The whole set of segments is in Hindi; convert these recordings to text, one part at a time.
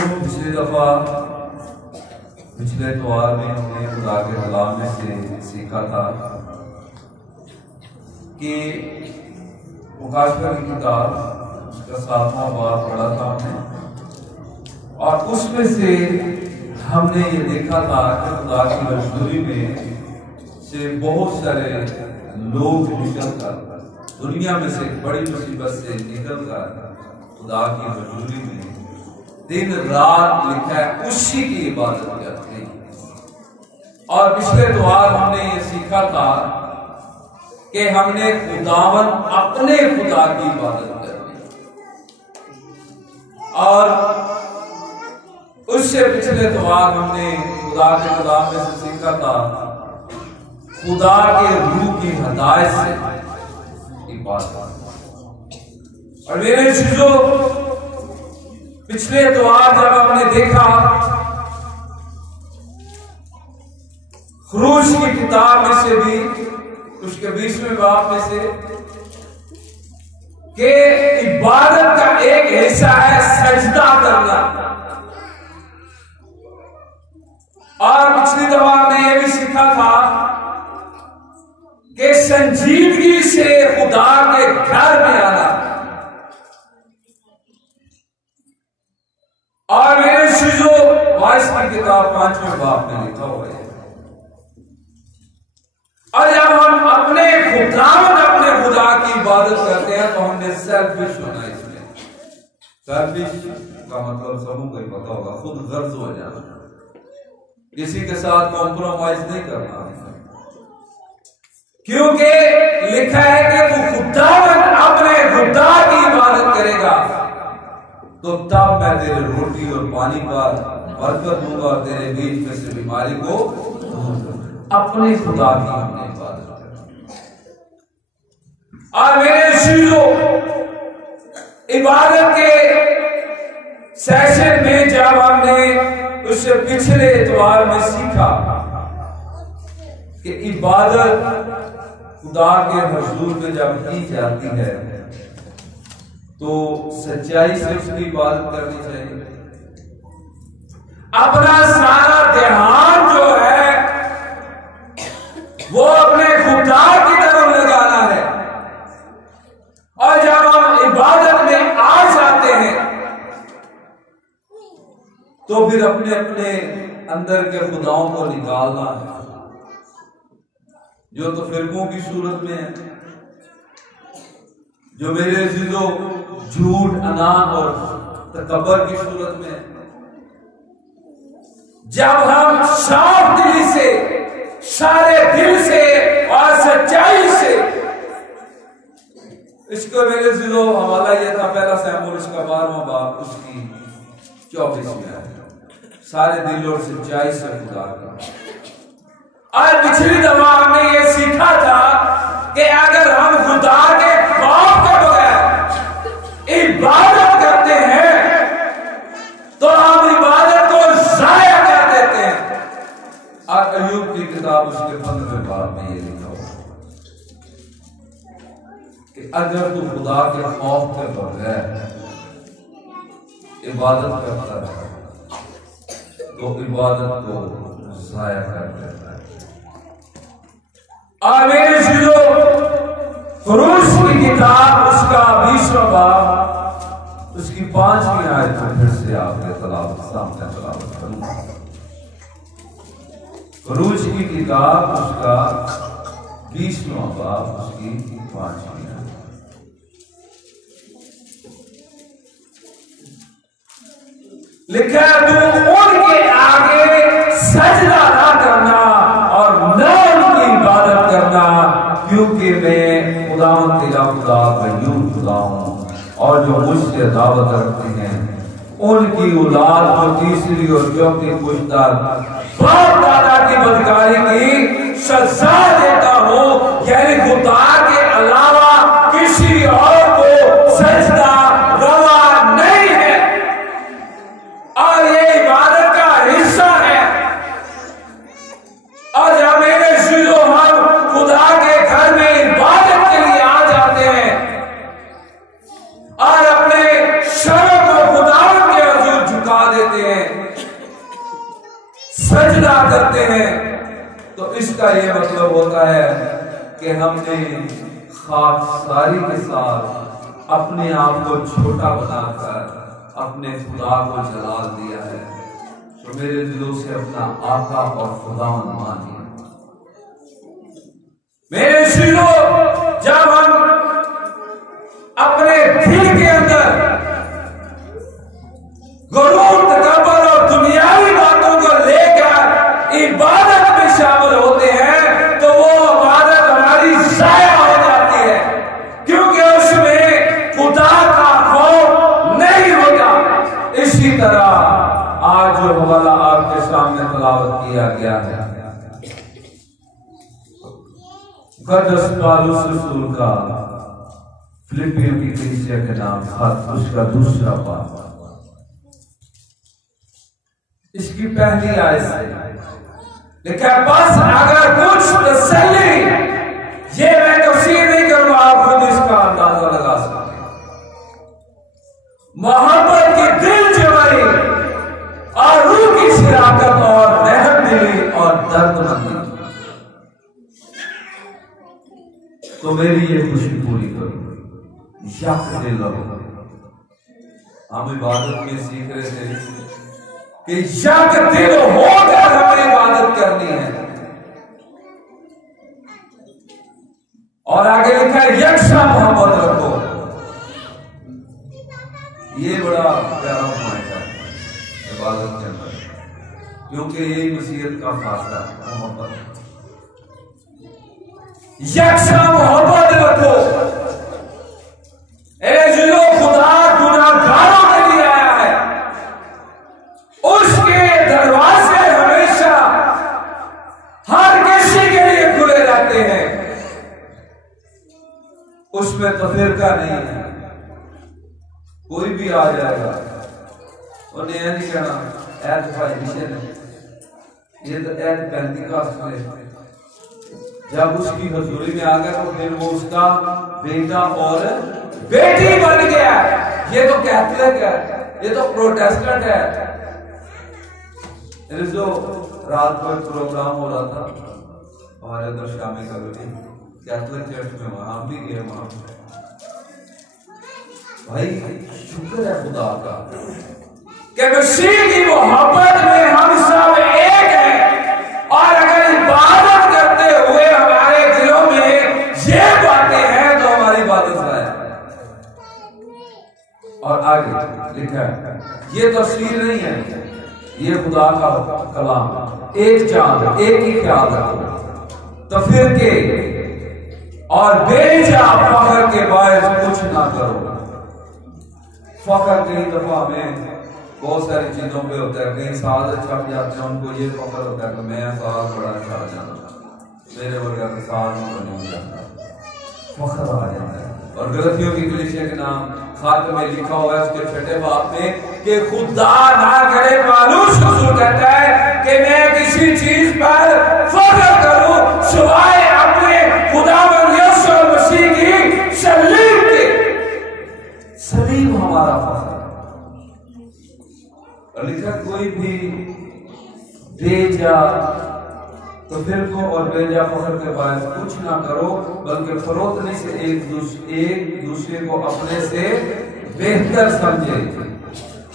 पिछली दफा पिछले त्योहार में हमने खुदा के कलाम में से सीखा था कि मुकाशफा की किताब उसका 7वां बाब पढ़ा था हमने, और उसमें से हमने ये देखा था कि खुदा की मजदूरी में से बहुत सारे लोग निकलकर दुनिया में से बड़ी मुसीबत से निकलकर खुदा की मजदूरी में दिन रात लिखा है उसी की इबादत करते हैं। और पिछले त्योहार हमने ये सीखा था कि हमने खुदावन अपने खुदा की इबादत करनी, और उससे पिछले त्योहार हमने खुदा के कलाम में से सीखा था खुदा के रूह की हदायत से इबादत। और मेरे चीजों, पिछले त्योहार जब हमने देखा खरूज की किताब में से भी उसके 20वें बाब में से कि इबादत का एक हिस्सा है सजदा करना। और पिछली दफा हमने ये भी सीखा था कि संजीदगी से खुदा के घर में आना। और मेरे शिजो वाइस की किताब 5वें बाब में लिखा हुआ है, और जब हम अपने खुदा की इबादत करते हैं तो हमने सेल्फिश होना। इसमें सेल्फिश का मतलब सबको को पता होगा, खुद गर्ज हो जाना, किसी के साथ कॉम्प्रोमाइज नहीं करना। क्योंकि लिखा है कि तू खुदावन अपने खुदा की इबादत करेगा तो तब मैं तेरे रोटी और पानी पर बरकत दूंगा और तेरे बीच में से बीमारी को अपने खुदा की हमने इबादत करनी। और मेरे शीरो इबादत के सेशन में जब हमने उससे पिछले इतवार में सीखा कि इबादत खुदा के हुजूर में जब की जाती है तो सच्चाई से उसकी इबादत करनी चाहिए। अपना सारा ध्यान जो है वो अपने खुदा की तरफ लगाना है। और जब हम इबादत में आ जाते हैं तो फिर अपने अपने अंदर के खुदाओं को निकालना है, जो तो फिरकों की सूरत में है, जो मेरे जिदो झूठ, अनान और तकब्बर की सूरत में। जब हम साफ दिली से, सारे दिल से और सच्चाई से, इसको मेरे जिदो हवाला यह था पहला सैमुएल उसका 12वां बाब उसकी 24वीं आयत, सारे दिल और सच्चाई से खुदा का। और पिछली दफा हमने ये सीखा था कि अगर हम खुदा के खौफ के बगैर इबादत करते हैं तो हम इबादत को जाया कर देते हैं। और अय्यूब की किताब उसके 15वें बाब में ये लिखा हुआ कि अगर तू खुदा के खौफ के बगैर इबादत करता है तो इबादत को जाया कर देता है। और मेरे चीजों, खरूज की किताब उसका 20वां बाब उसकी 5वीं आयत को फिर से आपके सामने तलावत करूंगा। खरूज की किताब उसका 20वां बाब उसकी 5वीं आयत। लिखा है तू उनके आगे सजदा ना करना और न उनकी इबादत करना, क्योंकि मैं खुदावन तेरा खुदा कय्यूम खुदा हूं, और जो मुझसे दावत रखते हैं उनकी औलाद को तीसरी और चौथी पुश्ता बाप दादा की बदकारी की सजा देता हूं। यानी खुदा के अलावा किसी और को सजदा रवा नहीं है, और ये इबादत का हिस्सा है। और जब मेरे शिरो हम खुदा के घर में इबादत के लिए आ जाते हैं और अपने शर्म को खुदा के हुजूर झुका देते देते हैं, सजदा करते हैं, तो इसका यह मतलब होता है कि हमने खाकसारी के साथ अपने आप को छोटा बनाकर अपने खुदा को जलाल दिया है। तो मेरे दिलों से अपना आका और खुदावंद मानिए। मेरे दिलों, जब हम अपने दिल के अंदर गुरूर, तकब्बुर और दुनियावी बातों को लेकर इबादत में शामिल होते हैं, तो वो इबादत हमारी जाया हो जाती है, क्योंकि उसमें खुदा का खौफ नहीं होता। इसी तरह आज जो हवाला आपके सामने तलावत किया गया है, मुकद्दस पौलुस रसूल का फिलिपियों की कलीसिया के नाम खत, उसका दूसरा पाठ, इसकी पहली आयत से लिखा, बस अगर कुछ तसल्ली, ये मैं तफसीर नहीं करूंगा, आप खुद इसका अंदाजा लगा सकते हैं, मोहब्बत की दिल जमाई और रूह की शराकत और रहम दिली और दर्दमंदी, तो मेरी ये खुशी पूरी करो। यक दिल रहो। हम इबादत में सीख रहे थे कि यक दिल होकर हमें इबादत करनी है, और आगे लिखा है यकसा मोहब्बत रखो। ये बड़ा प्यारा पॉइंट है इबादत के अंदर, क्योंकि यही मसीहत का खासा मोहब्बत। यकसा मोहब्बत रखो। जो खुदा गुनाहगारों के लिए आया है, उसके दरवाजे हमेशा हर किसी के लिए खुले रहते हैं, उसमें तफरीका नहीं है। कोई भी आ जाएगा, उन्हें यह नहीं कहना ऐद भाई मिशन है, ये तो ऐद पेंतिकॉस्ट में। जब उसकी हजूरी में आ गया तो फिर वो उसका बेटा और बेटी बन गया। ये तो कैथलिक है, ये तो प्रोटेस्टेंट है। जो रात को प्रोग्राम हो रहा था हमारे उधर शामिल करोगी कैथलिक चर्च में, वहां भी गए। वहां भाई शुक्र है खुदा का कि मसीह की मोहब्बत में हम सब एक हैं, और अगर इबादत करते हुए हमारे दिलों में ये बातें हैं तो हमारी इबादत है। और आगे लिखा है, ये तफसीर नहीं है, ये खुदा का कलाम। एक चांद, एक ही ख्याल रखो, तफरीके और बेजा फखर के बायस कुछ ना करो। फखर कई दफा में बहुत सारी चीजों पे होता है, कई साल छप जाते हैं, उनको ये फखर होता है कि मैं साल बड़ा छा जाता, मेरे वर्गा के साल नहीं हो जाता, फखर आ जाता है। और गलतियों की कलीसिया के नाम खात में लिखा हुआ है उसके छठे बाब में कि खुदा ना करे, पौलुस रसूल कहता है कि मैं किसी चीज पर फख्र करूं सिवाय अपने खुदावंद यीशु मसीह की सलीब के। सलीब हमारा फख्र है। लिखा कोई भी बेजा तो फिर को और बेजा फख्र के बाद कुछ ना करो, बल्कि फरोतनी से एक दूसरे को अपने से बेहतर समझे।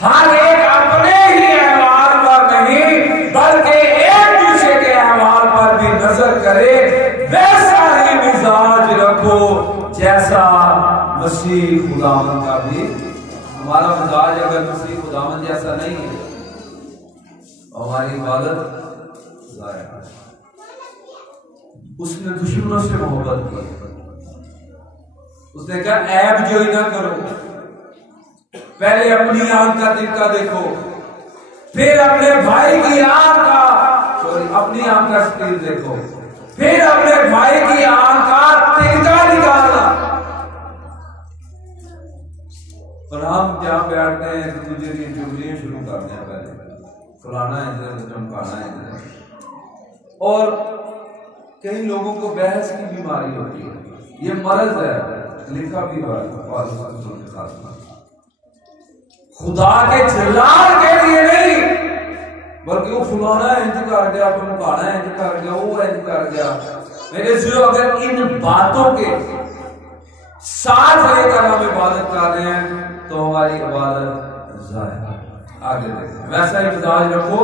हर एक अपने ही अहवाल पर नहीं बल्कि एक दूसरे के अहवाल पर भी नजर करे। वैसा ही मिजाज रखो जैसा मसीह खुदावंद का भी। हमारा मिजाज अगर मसीह खुदावंद जैसा नहीं है, हमारी इबादत जाया। उसने दुश्मनों से मोहब्बत की, उसने कहा ऐब जो ही ना करो, पहले अपनी आंख का तिनका देखो, फिर अपने भाई की आंख का अपनी आंख का स्टील देखो, फिर अपने भाई की आंख का तिनका निकालना। और हम जहां बैठते हैं एक दूसरे की चुगलियां शुरू करते हैं, पहले फलाना इधर चमकाना इधर। और कई लोगों को बहस की बीमारी होती है, ये मर्ज है, लिखा भी हुआ है। खुदा के जलाल के लिए नहीं, बल्कि वो फुलाना इंज कर गया, धमकाना इंज कर गया, वो इंज कर गया। मेरे जो अगर इन बातों के साथ लेकर हम इबादत कर रहे हैं तो हमारी इबादत जाया। आगे देखें, वैसा ही मिजाज रखो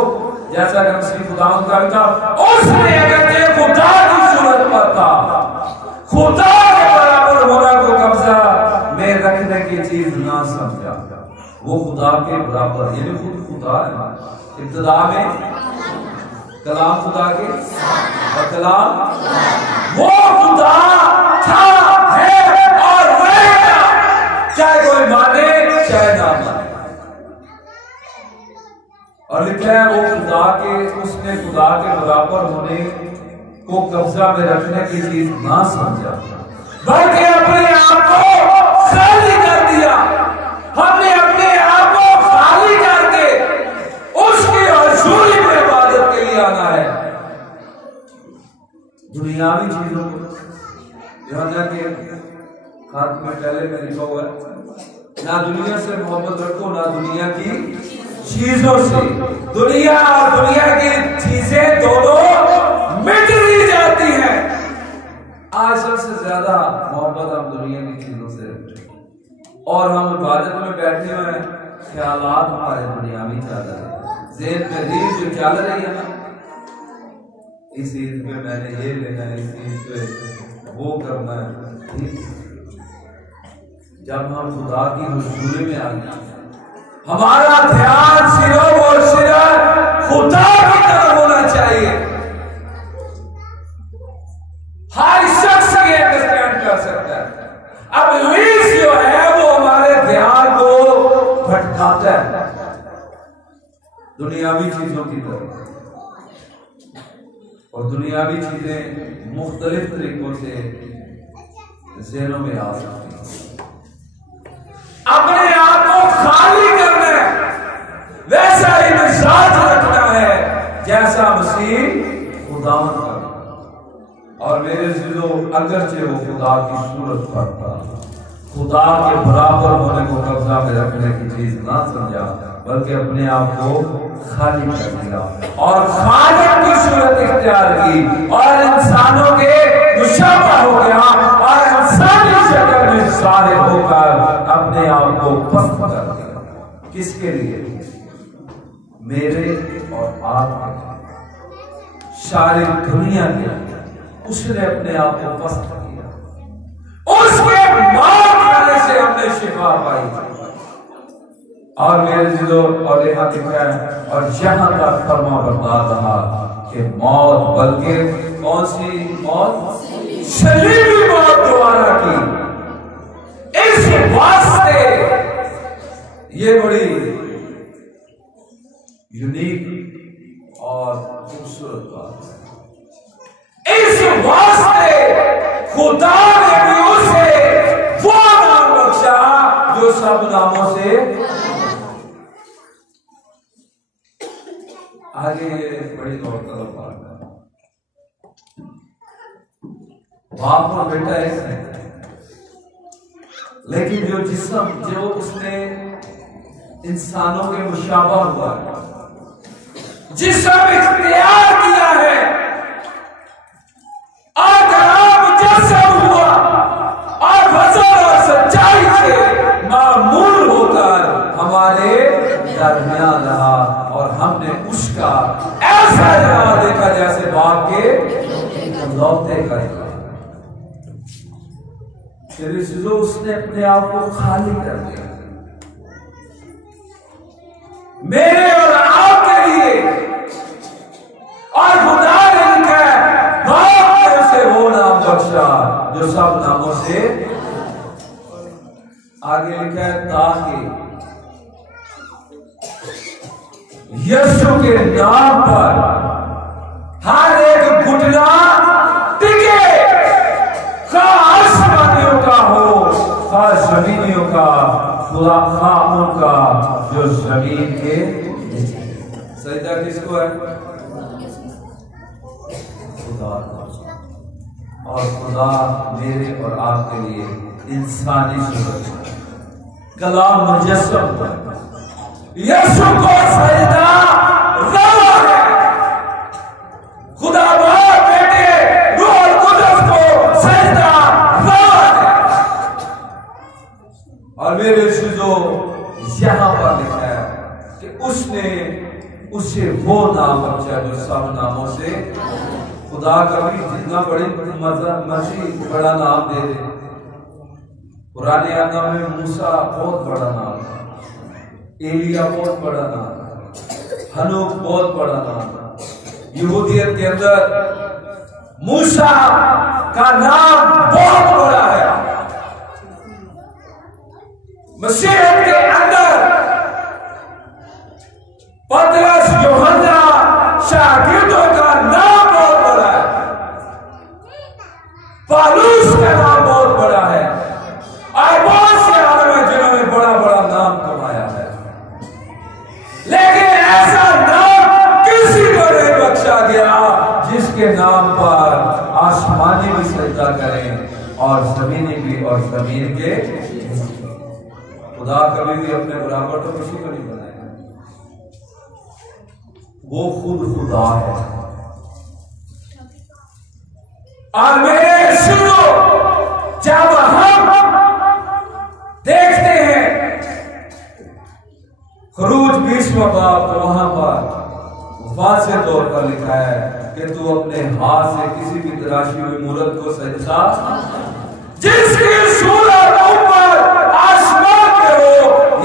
जैसा कि मसीह खुदा का भी था। उसने अगर ये खुदा की सूरत पर था, खुदा के बराबर होना को कब्जा में रखने की चीज ना समझा, वो खुदा के बराबर, यानी खुद खुदा है। इब्तिदा में कलाम खुदा के और कलाम वो खुदा था, है और रहेगा, चाहे कोई माने चाहे ना माने। और लिखा है वो खुदा के, उसने खुदा के बराबर होने को कब्जा में रखने की चीज ना समझा, बल्कि अपने आप को खाली कर दिया। हमने अपने आप को खाली करके उसकी हजूरी में इबादत के लिए आना है। दुनियावी चीजों को, यूहन्ना के हाथ में पहले में लिखा हुआ है, ना दुनिया से मोहब्बत रखो ना दुनिया की चीजों से। दुनिया और दुनिया की चीजें दोनों मिट भी जाती हैं। आज सबसे ज्यादा मोहब्बत हम दुनिया की चीजों से रखते हैं, और हम इबादत में बैठे हुए हैं, ख्यालात हमारे दुनियावी चल रहे हैं, ज़हन में रील जो चल रही है ना, इस ईद में मैंने ये लेना है, इस ईद पे वो करना है। जब हम खुदा की हुजूरी में आ गए, हमारा ध्यान सिर्फ और सिर्फ खुदा की तरफ होना चाहिए। हर शख्स ये अंडरस्टैंड कर सकता है। अब इब्लीस जो है वो हमारे ध्यान को भटकाता है दुनियावी चीजों की तरफ, और दुनियावी चीजें मुख्तलिफ तरीकों से ज़हनों में आ सकती हैं। अपने आप को खाली करना है, वैसा ही मिजाज रखना है जैसा मसीह खुदा का। और मेरे जिलो अगरचे वो खुदा की सूरत पर था, खुदा के बराबर होने को कब्जा में रखने की चीज ना समझा, बल्कि अपने आप को खाली कर दिया और खालिक की सूरत इख्तियार की, और इंसानों के मुशाबह हो गया, और इंसानी शक्ल में ज़ाहिर होकर अपने आप को पस्त कर दिया। किसके लिए? मेरे और आपके, सारी दुनिया के लिए उसने अपने आप को पस्त किया। उसके मार खाने से हमने शिफा पाई। और मेरे दिलो और यहाँ लिखा है, और जहां तक फरमा बरदार रहा कि मौत, बल्कि कौन सी मौत? सलीबी मौत द्वारा की। इस वास्ते ये बड़ी यूनिक और खूबसूरत बात है। इस वास्ते खुदा ने भी उसे वो नाम बख्शा जो सब नामों से आगे। बड़ी गौर तलब बात है, बाप और बेटा एक है, लेकिन जो जिस्म जो उसने इंसानों के मुशाबा हुआ, जिस्म इख्तियार किया है, और कलाम जैसा हुआ, और वजन और सच्चाई से मामूल होकर हमारे दरमियान रहा, और हमने उसका ऐसा जवाब देखा जैसे बाप के लौटे का। उसने अपने आप को खाली कर दिया मेरे और आपके लिए, और खुदा ने लिखा है बाप ने उसे वो नाम बख्शा जो सब नामों से आगे लिखा है, ताकि यीशु के नाम पर हर एक घुटना टिके, खा आसमानियों का हो, खा जमीनियों का, खुदा खा उनका जो जमीन के। सजदा किसको है? खुदा। और खुदा मेरे और आपके लिए इंसानी सूरत, कलाम मुजस्सम, यीशु को सजदा रवा है। खुदा बाप बेटे रूह कुदस को सजदा रवा है। और मेरे जो यहां पर लिखा है कि उसने उसे वो नाम बख्शा जो सब नामों से खुदा कभी जितना बड़ी मर्जी बड़ा नाम दे दे। पुराने आदम में मूसा बहुत बड़ा नाम था, एलिया बहुत बड़ा नाम था, हनूक बहुत बड़ा नाम था। यहूदियत के अंदर मूसा का नाम बहुत बड़ा है। मसीह के अंदर पतरस यूहन्ना शागिर्दों का नाम बहुत बड़ा है। पौलुस का नाम बहुत बड़ा है और बहुत से आदमी हैं जिन्होंने बड़ा बड़ा नाम कमाया है, लेकिन ऐसा नाम किसी को नहीं बख्शा गया जिसके नाम पर आसमानी भी सजदा करें और जमीनी भी और जमीन के। खुदा कभी भी अपने बराबर तो किसी को नहीं बनाया, वो खुद खुदा है। और मेरे सुनो, जब हम देखते हैं खरूज 20वां बाब, तो वहां पर वाज़ेह तौर पर लिखा है कि तू अपने हाथ से किसी भी तराशी हुई मूरत को सजदा, जिसकी सूरत ऊपर आसमान पे हो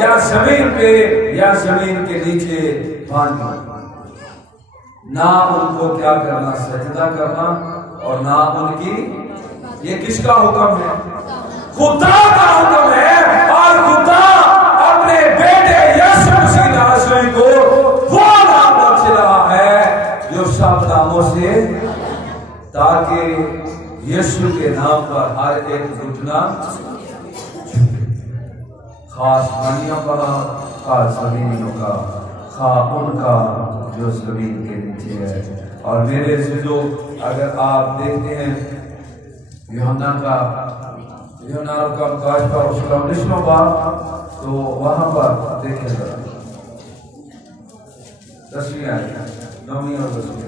या जमीन पे या जमीन के नीचे बांधी, ना उनको क्या करना, सजदा करना, और ना उनकी। ये किसका हुक्म है? खुदा का हुक्म है। और खुदा अपने बेटे यीशु मसीह को वो नाम बख्श रहा है जो सब नामों से, ताकि यीशु के नाम पर हर एक घुटना, खास मानियों का, खास जमीनियों का, खास उनका जो जमीन के नीचे है। और मेरे से जो अगर आप देखते हैं यूहन्ना का प्रकाश का उसका 19वां बाब, तो वहां पर देखें जरा 10वीं आयत, 9वीं और 10वीं।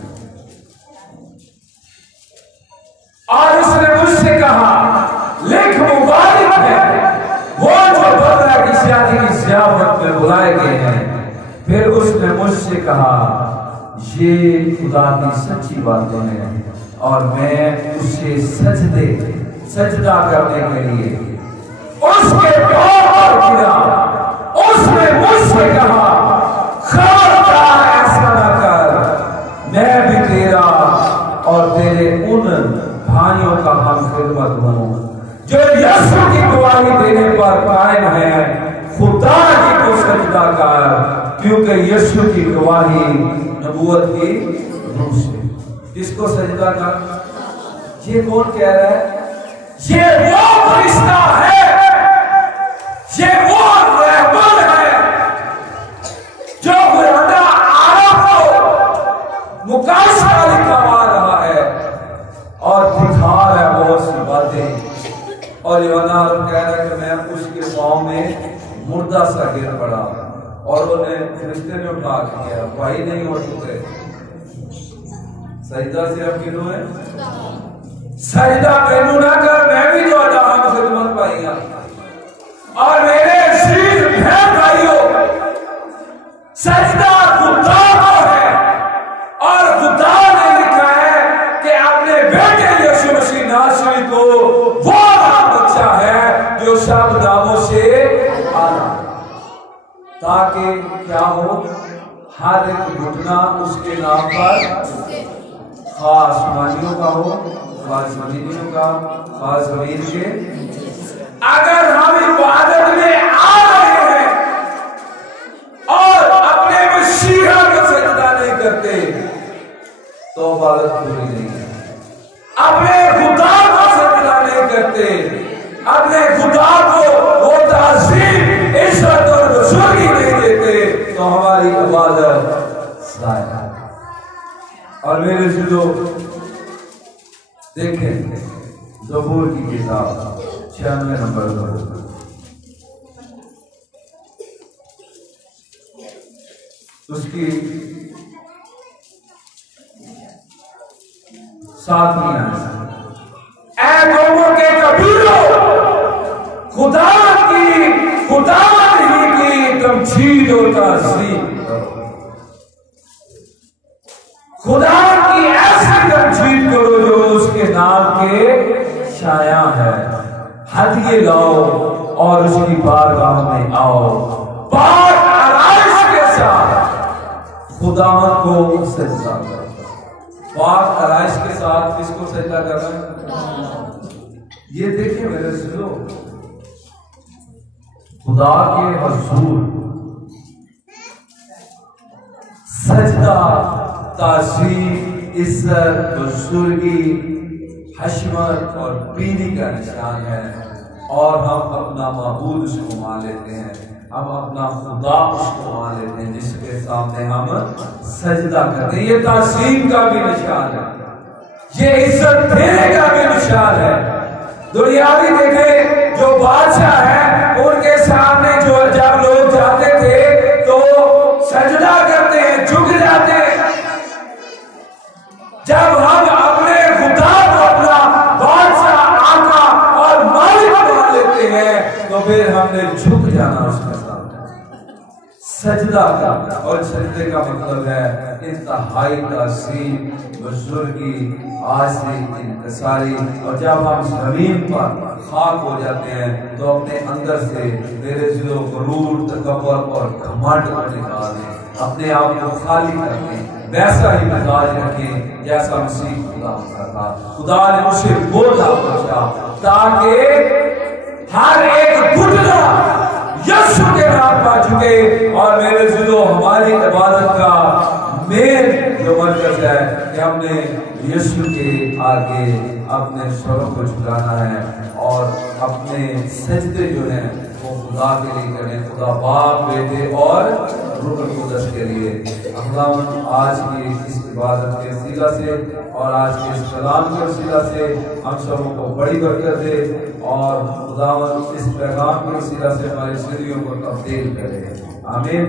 और उसने मुझसे कहा, लिख मुबारक है वो जो बदला की शादी की ज़ियाफत में बुलाए गए हैं। फिर उसने मुझसे कहा, ये खुदा की सच्ची बातें हैं और मैं उसे सजदा करने के लिए उसके पांव पर गिरा। उसने मुझसे कहा, खबरदार ऐसा न कर, मैं भी तेरा और तेरे उन भाइयों का हम खिदमत हूं जो यीशु की गवाही देने पर कायम है। खुदा की को सजदा कर, क्योंकि यीशु की गवाही नबूवत की रूह से। किसको सजदा कर? ये कौन कह रहा है? ये वो फरिश्ता है, ये वो रहबर है जो खुदा आरब को मुकाशा लिखा रहा है और दिखा रहा है बहुत सी बातें। और यूहन्ना कह रहा है कि मैं उसके पांव में मुर्दा सा गिर पड़ा और उन्हें फरिश्ते ने उठा किया, भाई नहीं हो चुके। सजदा सिर्फ किन्हों है? सजदा तेनू ना कर, मैं भी तो हम खिदमत पाईगा। और मेरे श्री बहन भाइयों, सजदा खुदा को है और खुदा ने लिखा है कि अपने बेटे यीशु मसीह नासरी को वो नाम बख्शा है जो सब नामों से आला, ताकि क्या हो, हर एक घुटना उसके नाम पर, खास आसमानियों का हो, खास जमीनियों का, खास जमीन के। अगर हम इबादत में आ रहे हैं और अपने मसीहा को सजदा नहीं करते तो इबादत पूरी नहीं है। अपने खुदा को सजदा नहीं करते, अपने खुदा को वो ताज़ीम, इज्जत और बुजुर्गी नहीं देते, तो हमारी इबादत ज़ाया है। और मेरे से लोग देखें ज़बूर की किताब 96 नंबर ज़बूर, उसकी साथियां, ऐ कौमों के कबीलों, खुदा ही की तमजीद और ताज़ीम करो। खुदा की ऐसी तमजीद करो जो उसके नाम के शाया है। हदिये लाओ और उसकी बारगाह में आओ, पाक आराइश के साथ खुदावंद को सजदा करो। पाक आराइश के साथ किसको सजदा करना? ये देखिए मेरे सुनो, खुदा के हुजूर सजदा ताज़ीम, इज्जत, बुजुर्गी, हशमत और पीरी का निशान है। और हम अपना माबूद उसको मान लेते हैं, हम अपना खुदा उसको मान लेते हैं जिसके सामने हम सजदा करते हैं। ये ताज़ीम का भी निशान है, ये इज्जत देने का भी निशान है। दुनियावी देखे जो बादशाह है उनके सामने जो जब लोग जाते थे तो सजदा करते हैं, झुक जाते हैं। जब हम अपने खुदा को अपना बादशाह, आका और मालिक मान लेते हैं तो फिर हमने झुक जाना उसके सामने, सजदा करना। और सजदे का मतलब है इंतहाई ताज़ीम, बुजुर्गी, आज़ी, इंकिसारी। और जब हम जमीन पर खाक हो जाते हैं तो अपने अंदर से मेरे दिलो गुरूर, तकब्बुर और घमंड को निकाल दें, अपने आप को खाली कर दें, वैसा ही मिजाज रखें जैसा मसीह खुदा का था। खुदा ने उसे बोला बचा ताकि हर एक घुटना यीशु के नाम पर झुके। और मेरे दिलो हमारी इबादत का मेन जो मरकज है कि हमने यीशु के आगे अपने स्वरों को झुकाना है और अपने सजदे जो हैं वो खुदा के लिए करें, खुदा बाप, बेटे और रूह कुद्दस के लिए। खुदावंद आज की इस इबादत के वसीला से और आज के इस कलाम के वसीला से हम सबों को बड़ी बरकत दे और खुदावंद इस पैगाम के वसीला से हमारे जिंदगियों को तब्दील करे। आमीन।